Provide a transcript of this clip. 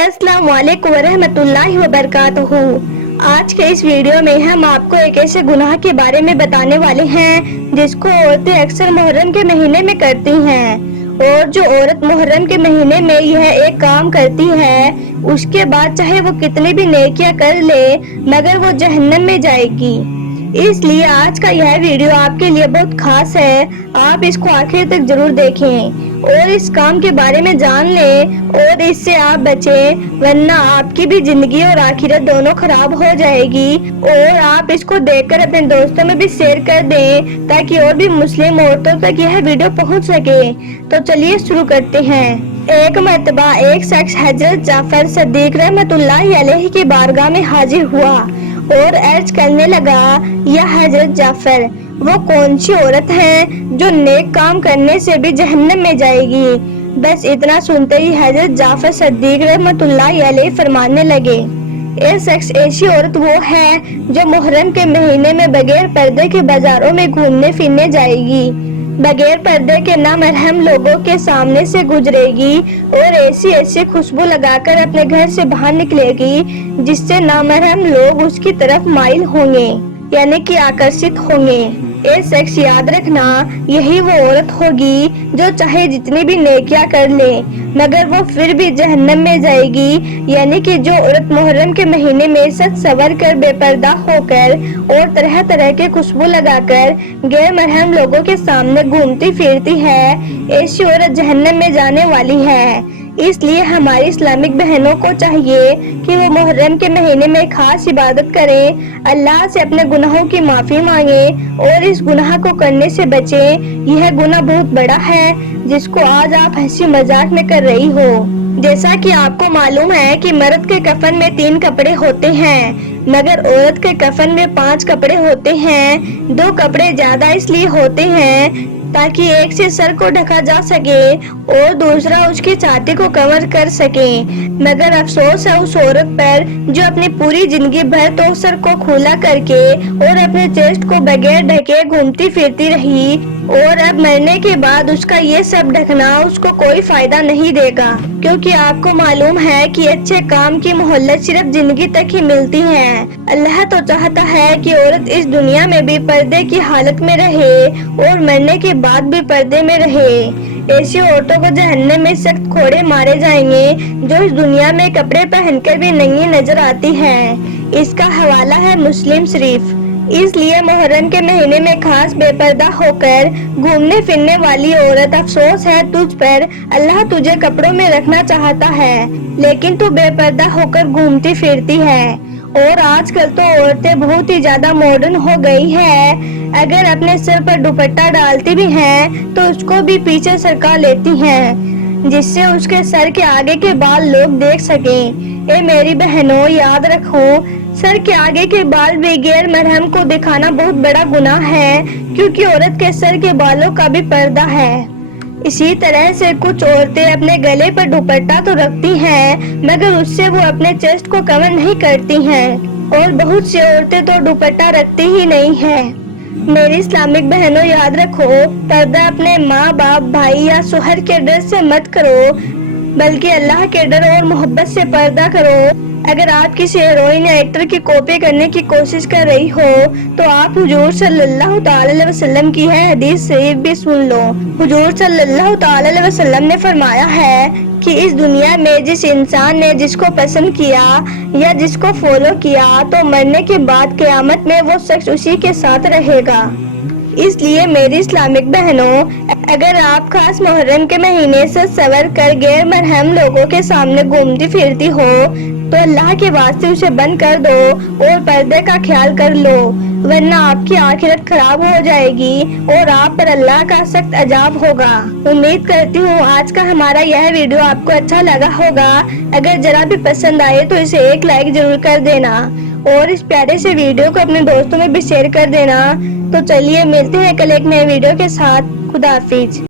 अस्सलाम वालेकुम रहमतुल्लाहि व बरकातहू। आज के इस वीडियो में हम आपको एक ऐसे गुनाह के बारे में बताने वाले हैं जिसको औरतें अक्सर मुहर्रम के महीने में करती हैं। और जो औरत मुहर्रम के महीने में यह एक काम करती है, उसके बाद चाहे वो कितनी भी नेकियां कर ले मगर वो जहन्नम में जाएगी। इसलिए आज का यह वीडियो आपके लिए बहुत खास है, आप इसको आखिर तक जरूर देखें और इस काम के बारे में जान लें और इससे आप बचें, वरना आपकी भी जिंदगी और आखिरत दोनों खराब हो जाएगी। और आप इसको देखकर अपने दोस्तों में भी शेयर कर दें ताकि और भी मुस्लिम औरतों तक यह वीडियो पहुंच सके। तो चलिए शुरू करते हैं। एक मर्तबा एक शख्स हजरत जाफर सद्दीक रहमतुल्लाहि अलैहि की बारगाह में हाजिर हुआ और अर्ज करने लगा, या हजरत जाफर, वो कौन सी औरत है जो नेक काम करने से भी जहन्नम में जाएगी? बस इतना सुनते ही हजरत जाफर सद्दीक रहमतुल्लाहि अलैहि फरमाने लगे, ए शख्स, ऐसी औरत वो है जो मुहर्रम के महीने में बगैर पर्दे के बाजारों में घूमने फिरने जाएगी, बगैर पर्दे के नामहरम लोगों के सामने से गुजरेगी और ऐसी ऐसी खुशबू लगाकर अपने घर से बाहर निकलेगी जिससे नामहरम लोग उसकी तरफ माइल होंगे, यानी कि आकर्षित होंगे। ये शख्स याद रखना, यही वो औरत होगी जो चाहे जितनी भी नेकियां कर ले मगर वो फिर भी जहन्नम में जाएगी। यानी कि जो औरत मुहर्रम के महीने में सच सवर कर बेपर्दा होकर और तरह तरह के खुशबू लगाकर गैर महरम लोगों के सामने घूमती फिरती है, ऐसी औरत जहन्नम में जाने वाली है। इसलिए हमारी इस्लामिक बहनों को चाहिए कि वो मुहर्रम के महीने में खास इबादत करें, अल्लाह से अपने गुनाहों की माफी मांगे और इस गुनाह को करने से बचें। यह गुनाह बहुत बड़ा है जिसको आज आप हंसी मजाक में कर रही हो। जैसा कि आपको मालूम है कि मर्द के कफन में 3 कपड़े होते हैं मगर औरत के कफन में 5 कपड़े होते हैं। 2 कपड़े ज्यादा इसलिए होते हैं ताकि एक से सर को ढका जा सके और दूसरा उसकी छाती को कवर कर सके। मगर अफसोस है उस औरत पर जो अपनी पूरी जिंदगी भर तो सर को खुला करके और अपने चेस्ट को बगैर ढके घूमती फिरती रही और अब मरने के बाद उसका ये सब ढकना उसको कोई फायदा नहीं देगा, क्योंकि आपको मालूम है कि अच्छे काम की मोहल्लत सिर्फ जिंदगी तक ही मिलती है। अल्लाह तो चाहता है कि औरत इस दुनिया में भी पर्दे की हालत में रहे और मरने के बाद भी पर्दे में रहे। ऐसी औरतों को जहन्नम में सख्त कोड़े मारे जाएंगे जो इस दुनिया में कपड़े पहनकर भी नंगी नजर आती है। इसका हवाला है मुस्लिम शरीफ। इसलिए मुहर्रम के महीने में खास बेपर्दा होकर घूमने फिरने वाली औरत, अफसोस है तुझ पर, अल्लाह तुझे कपड़ों में रखना चाहता है लेकिन तू बेपर्दा होकर घूमती फिरती है। और आजकल तो औरतें बहुत ही ज्यादा मॉडर्न हो गई है, अगर अपने सर पर दुपट्टा डालती भी हैं तो उसको भी पीछे सरका लेती हैं जिससे उसके सर के आगे के बाल लोग देख सकें। ए मेरी बहनों, याद रखो, सर के आगे के बाल भी गैर महरम को दिखाना बहुत बड़ा गुनाह है, क्योंकि औरत के सर के बालों का भी पर्दा है। इसी तरह से कुछ औरतें अपने गले पर दुपट्टा तो रखती हैं मगर उससे वो अपने चेस्ट को कवर नहीं करती हैं और बहुत सी औरतें तो दुपट्टा रखती ही नहीं है। मेरी इस्लामिक बहनों, याद रखो, पर्दा अपने माँ बाप, भाई या शोहर के डर से मत करो बल्कि अल्लाह के डर और मोहब्बत से पर्दा करो। अगर आप किसी हीरोइन या एक्टर की कॉपी करने की कोशिश कर रही हो तो आप हुजूर सल्लल्लाहु अलैहि वसल्लम की है हदीस शरीफ भी सुन लो। हुजूर सल्लल्लाहु अलैहि वसल्लम ने फरमाया है कि इस दुनिया में जिस इंसान ने जिसको पसंद किया या जिसको फॉलो किया तो मरने के बाद क़यामत में वो शख्स उसी के साथ रहेगा। इसलिए मेरी इस्लामिक बहनों, अगर आप खास मुहर्रम के महीने से सवर कर गैर महरम लोगों के सामने घूमती फिरती हो तो अल्लाह के वास्ते उसे बंद कर दो और पर्दे का ख्याल कर लो, वरना आपकी आखिरत खराब हो जाएगी और आप पर अल्लाह का सख्त अजाब होगा। उम्मीद करती हूँ आज का हमारा यह वीडियो आपको अच्छा लगा होगा। अगर जरा भी पसंद आए तो इसे एक लाइक जरूर कर देना और इस प्यारे से वीडियो को अपने दोस्तों में भी शेयर कर देना। तो चलिए मिलते हैं कल एक नए वीडियो के साथ। खुदा हाफिज।